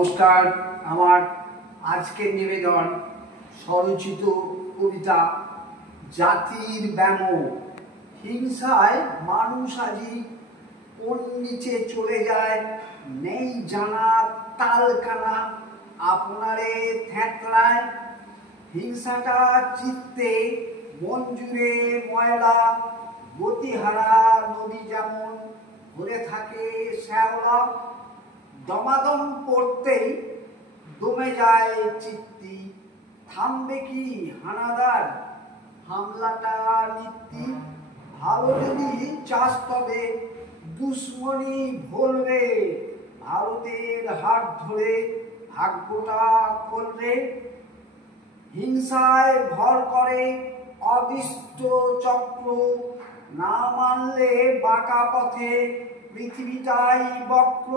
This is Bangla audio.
নমস্কার। আমার আজকের নিবেদন স্বরচিত কবিতা জাতির ব্যামো। হিংসায় মানুষ আজি কোন নিচে চলে যায়, নেই জানা তালকানা আপনারে থ্যাতলায়। হিংসাটা চিত্তে মন জুড়ে ময়লা, গতিহারা নদী যেমন ভরে থাকে শ্যাওলা। দমাদম পড়তেই দমে যায় চিত্তি, থামবে কি হানাদার হামলাটা নিত্যি। ভালো যদি চাস তবে দুশ্মনী ভরবে, ভারতের হাত ধরে ভাগ্যটা করবে। হিংসায় ভর করে অদৃষ্ট চক্র, না মানলে বাঁকা পথে পৃথিবীটাই বক্র।